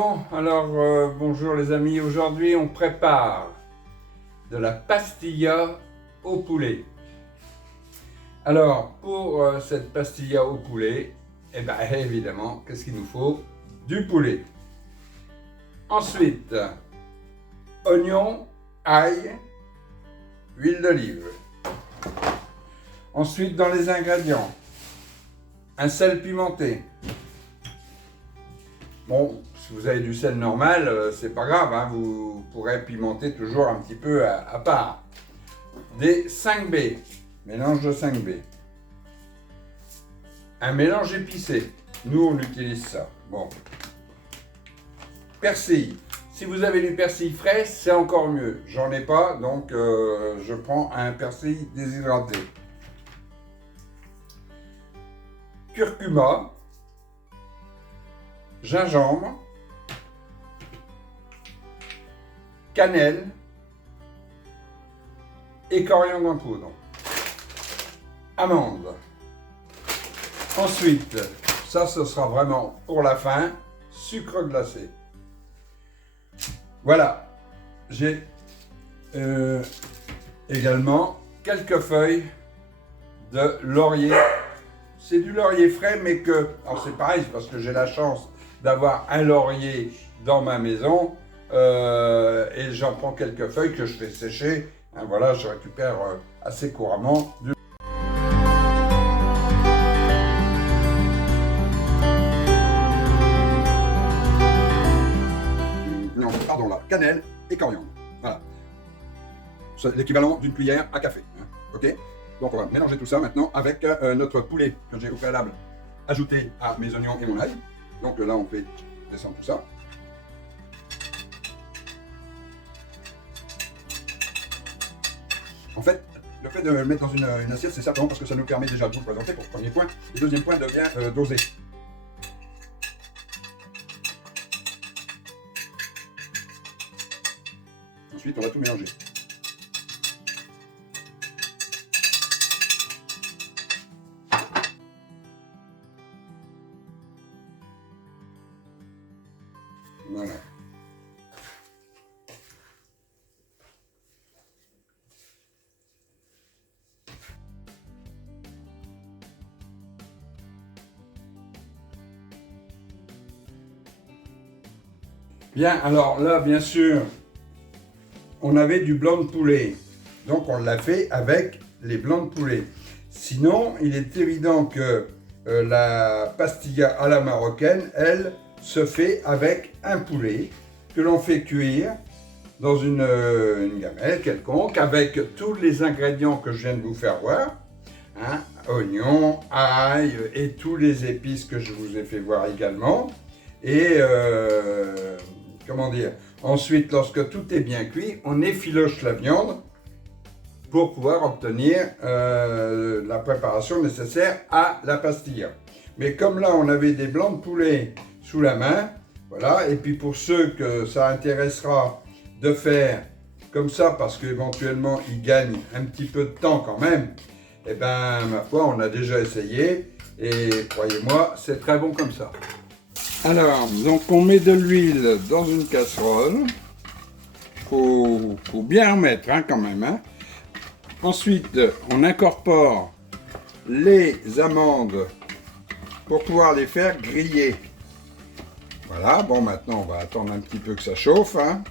Bon, alors bonjour les amis, aujourd'hui on prépare de la pastilla au poulet. Alors pour cette pastilla au poulet, eh bien évidemment, qu'est-ce qu'il nous faut? Du poulet. Ensuite, oignon, ail, huile d'olive. Ensuite dans les ingrédients, un sel pimenté. Bon, si vous avez du sel normal, c'est pas grave, hein, vous pourrez pimenter toujours un petit peu à part. Des 5B, mélange de 5B. Un mélange épicé, nous on utilise ça. Bon. Persil, si vous avez du persil frais, c'est encore mieux. J'en ai pas, donc je prends un persil déshydraté. Curcuma, gingembre, cannelle et coriandre en poudre. Amandes. Ensuite, ça ce sera vraiment pour la fin, sucre glacé. Voilà, j'ai également quelques feuilles de laurier. C'est du laurier frais, mais que, alors c'est pareil, c'est parce que j'ai la chance d'avoir un laurier dans ma maison, et j'en prends quelques feuilles que je fais sécher. Hein, voilà, je récupère assez couramment du... Non, pardon là, cannelle et coriandre. Voilà. C'est l'équivalent d'une cuillère à café. Hein, ok? Donc on va mélanger tout ça maintenant avec notre poulet que j'ai au préalable ajouté à mes oignons et mon ail. Donc là on fait descendre tout ça. En fait, le fait de le mettre dans une assiette, c'est simplement parce que ça nous permet déjà de vous le présenter pour le premier point. Le deuxième point devient doser. Ensuite, on va tout mélanger. Voilà. Bien, alors là, bien sûr, on avait du blanc de poulet. Donc on l'a fait avec les blancs de poulet. Sinon, il est évident que la pastilla à la marocaine, elle, se fait avec un poulet que l'on fait cuire dans une gamelle quelconque avec tous les ingrédients que je viens de vous faire voir. Hein, oignons, ail et tous les épices que je vous ai fait voir également. Et comment dire, ensuite, lorsque tout est bien cuit, on effiloche la viande pour pouvoir obtenir la préparation nécessaire à la pastilla. Mais comme là, on avait des blancs de poulet sous la main, voilà, et puis pour ceux que ça intéressera de faire comme ça, parce qu'éventuellement, ils gagnent un petit peu de temps quand même, eh ben, ma foi, on a déjà essayé, et croyez-moi, c'est très bon comme ça. Alors, donc on met de l'huile dans une casserole. Faut bien remettre hein, quand même. Hein. Ensuite, on incorpore les amandes pour pouvoir les faire griller. Voilà, bon maintenant on va attendre un petit peu que ça chauffe. Hein.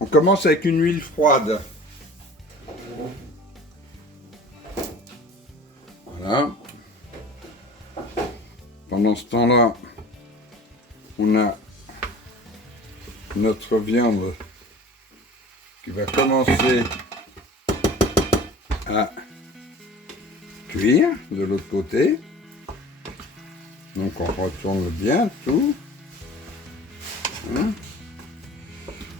On commence avec une huile froide. Voilà. Pendant ce temps-là, on a notre viande qui va commencer à cuire de l'autre côté. Donc on retourne bien tout. Hein.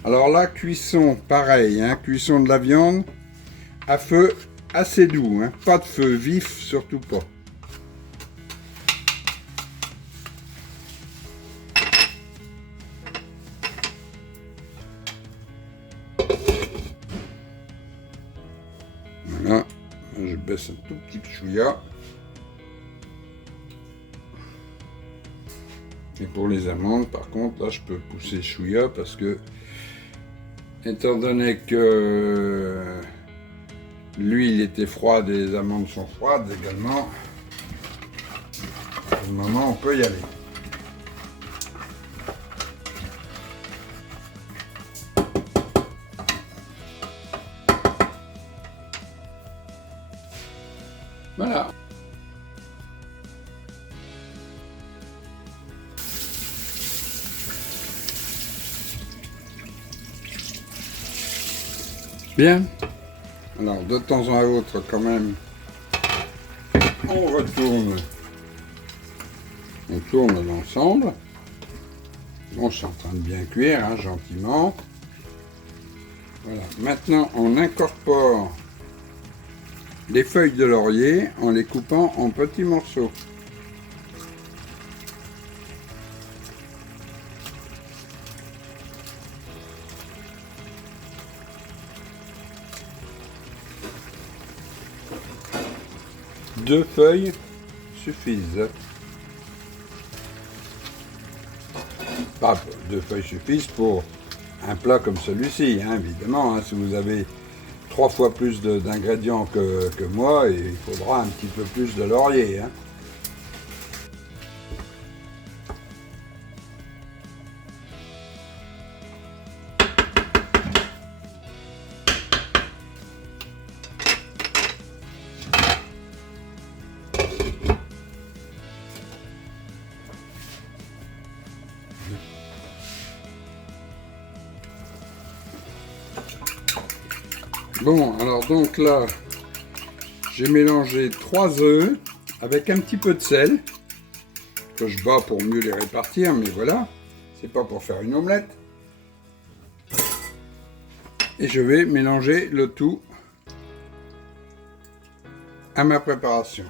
Alors là, cuisson, pareil, hein, cuisson de la viande à feu assez doux, hein, pas de feu vif, surtout pas. Voilà, je baisse un tout petit chouïa. Et pour les amandes, par contre, là, je peux pousser chouïa parce que, étant donné que l'huile était froide et les amandes sont froides également, pour le moment, on peut y aller. Voilà. Bien. Alors, de temps à autre, quand même, on retourne. On tourne l'ensemble. Bon, c'est en train de bien cuire, hein, gentiment. Voilà. Maintenant, on incorpore les feuilles de laurier en les coupant en petits morceaux. Deux feuilles suffisent. Pas deux feuilles suffisent pour un plat comme celui-ci, hein, évidemment. Hein, si vous avez 3 fois plus d'ingrédients que moi, il faudra un petit peu plus de laurier. Hein. Bon, alors donc là, j'ai mélangé 3 œufs avec un petit peu de sel, que je bats pour mieux les répartir, mais voilà, c'est pas pour faire une omelette. Et je vais mélanger le tout à ma préparation.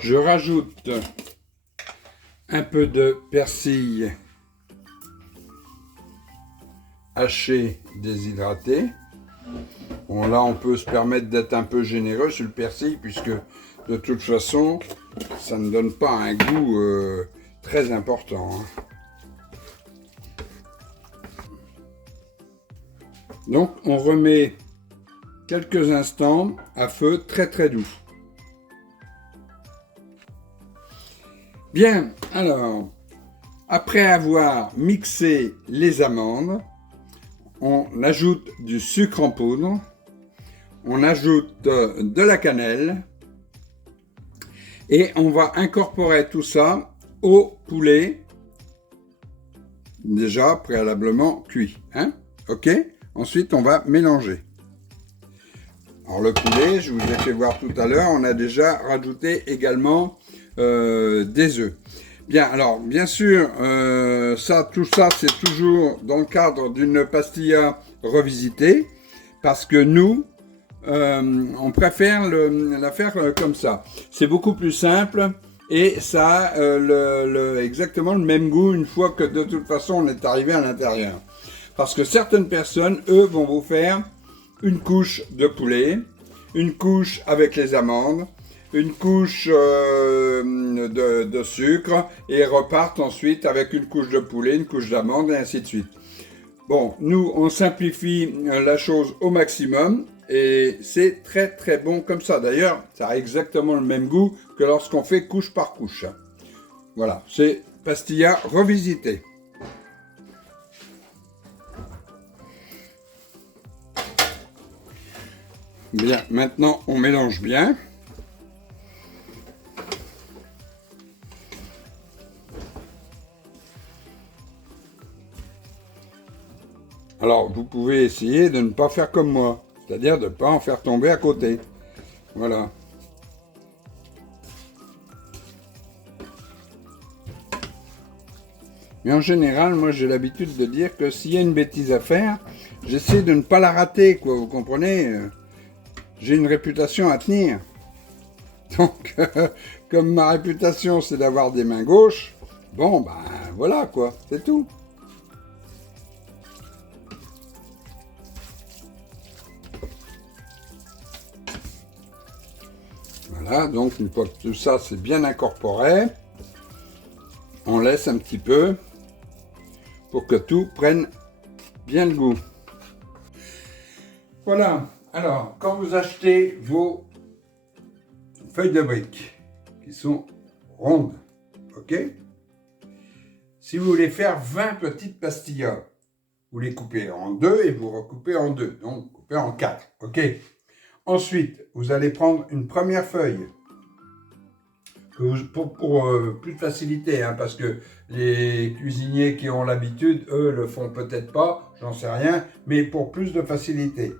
Je rajoute un peu de persil haché déshydraté. Bon, là, on peut se permettre d'être un peu généreux sur le persil, puisque de toute façon, ça ne donne pas un goût très important. Hein. Donc, on remet quelques instants à feu très très doux. Bien, alors, après avoir mixé les amandes, on ajoute du sucre en poudre, on ajoute de la cannelle et on va incorporer tout ça au poulet déjà préalablement cuit. Hein? Ok? Ensuite, on va mélanger. Alors le poulet, je vous ai fait voir tout à l'heure, on a déjà rajouté également des œufs. Bien, alors bien sûr, tout ça c'est toujours dans le cadre d'une pastilla revisitée, parce que nous, on préfère la faire comme ça. C'est beaucoup plus simple et ça a exactement le même goût une fois que de toute façon on est arrivé à l'intérieur. Parce que certaines personnes, eux, vont vous faire une couche de poulet, une couche avec les amandes, une couche de sucre et repartent ensuite avec une couche de poulet, une couche d'amande et ainsi de suite. Bon, nous, on simplifie la chose au maximum et c'est très très bon comme ça. D'ailleurs, ça a exactement le même goût que lorsqu'on fait couche par couche. Voilà, c'est pastilla revisitée. Bien, maintenant on mélange bien. Alors, vous pouvez essayer de ne pas faire comme moi, c'est-à-dire de ne pas en faire tomber à côté. Voilà. Mais en général, moi j'ai l'habitude de dire que s'il y a une bêtise à faire, j'essaie de ne pas la rater, quoi, vous comprenez? J'ai une réputation à tenir. Donc, comme ma réputation c'est d'avoir des mains gauches, bon ben voilà quoi, c'est tout. Voilà, donc une fois que tout ça c'est bien incorporé, on laisse un petit peu pour que tout prenne bien le goût. Voilà, alors quand vous achetez vos feuilles de briques qui sont rondes, ok? Si vous voulez faire 20 petites pastillas, vous les coupez en deux et vous recoupez en deux, donc coupez en 4, ok? Ensuite, vous allez prendre une première feuille pour plus de facilité, hein, parce que les cuisiniers qui ont l'habitude, eux, le font peut-être pas, j'en sais rien, mais pour plus de facilité.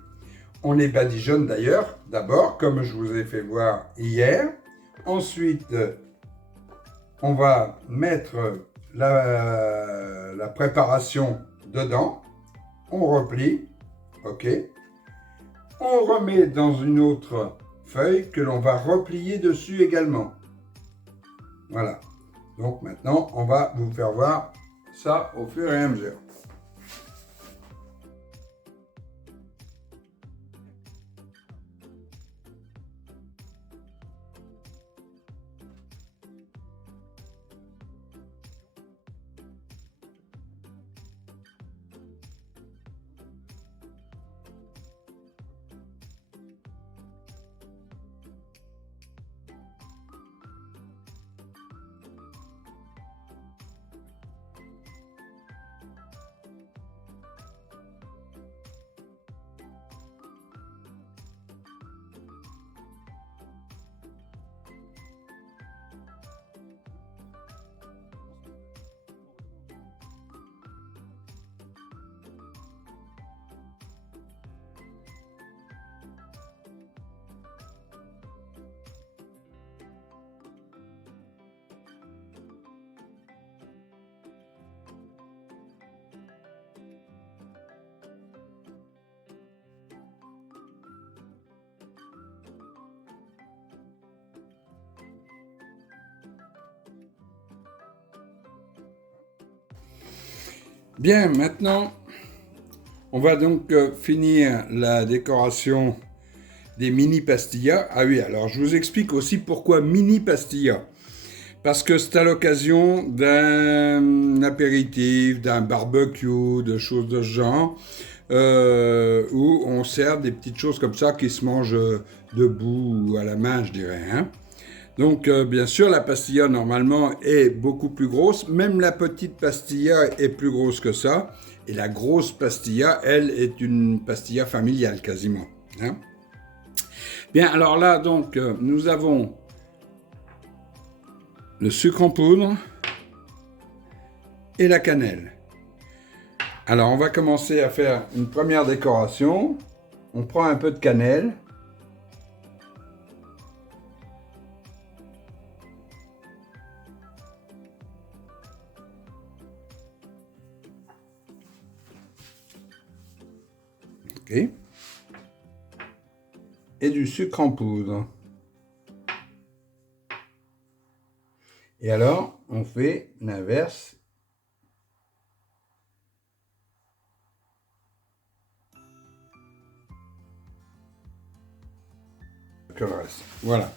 On les badigeonne d'ailleurs, d'abord, comme je vous ai fait voir hier. Ensuite, on va mettre la préparation dedans. On replie, ok. On remet dans une autre feuille que l'on va replier dessus également. Voilà. Donc maintenant, on va vous faire voir ça au fur et à mesure. Bien, maintenant, on va donc finir la décoration des mini pastillas. Ah oui, alors je vous explique aussi pourquoi mini pastillas. Parce que c'est à l'occasion d'un apéritif, d'un barbecue, de choses de ce genre, où on sert des petites choses comme ça qui se mangent debout ou à la main, je dirais, hein. Donc, bien sûr, la pastilla, normalement, est beaucoup plus grosse. Même la petite pastilla est plus grosse que ça. Et la grosse pastilla, elle, est une pastilla familiale, quasiment, hein. Bien, alors là, donc, nous avons le sucre en poudre et la cannelle. Alors, on va commencer à faire une première décoration. On prend un peu de cannelle. Okay. Et du sucre en poudre. Et alors, on fait l'inverse. Que le reste. Voilà.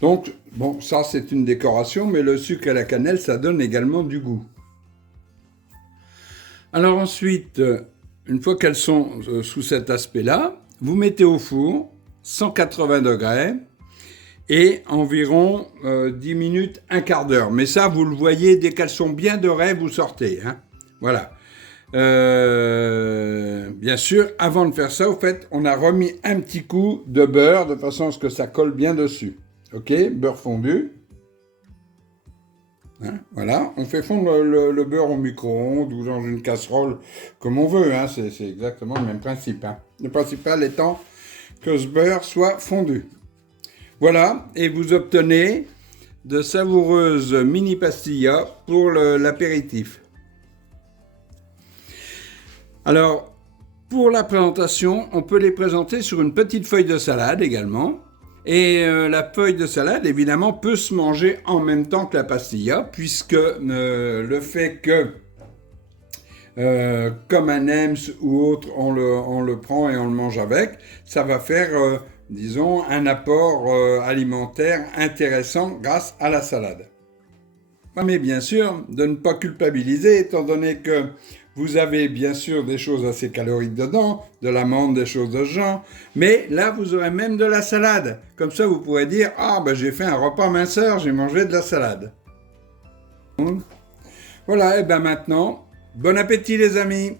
Donc, bon, ça c'est une décoration, mais le sucre et la cannelle, ça donne également du goût. Alors ensuite, une fois qu'elles sont sous cet aspect-là, vous mettez au four, 180 degrés, et environ 10 minutes, un quart d'heure. Mais ça, vous le voyez, dès qu'elles sont bien dorées, vous sortez, hein. Voilà. Bien sûr, avant de faire ça, au fait, on a remis un petit coup de beurre, de façon à ce que ça colle bien dessus. Ok, beurre fondu. Hein, voilà, on fait fondre le beurre au micro-ondes ou dans une casserole, comme on veut, hein, c'est exactement le même principe, hein. Le principal étant que ce beurre soit fondu. Voilà, et vous obtenez de savoureuses mini pastillas pour l'apéritif. Alors, pour la présentation, on peut les présenter sur une petite feuille de salade également. Et la feuille de salade, évidemment, peut se manger en même temps que la pastilla, puisque le fait que, comme un EMS ou autre, on le prend et on le mange avec, ça va faire, disons, un apport alimentaire intéressant grâce à la salade. Mais bien sûr, de ne pas culpabiliser, étant donné que vous avez bien sûr des choses assez caloriques dedans, de l'amande, des choses de ce genre, mais là vous aurez même de la salade. Comme ça vous pourrez dire, ah ben j'ai fait un repas minceur, j'ai mangé de la salade. Voilà, et ben maintenant, bon appétit les amis!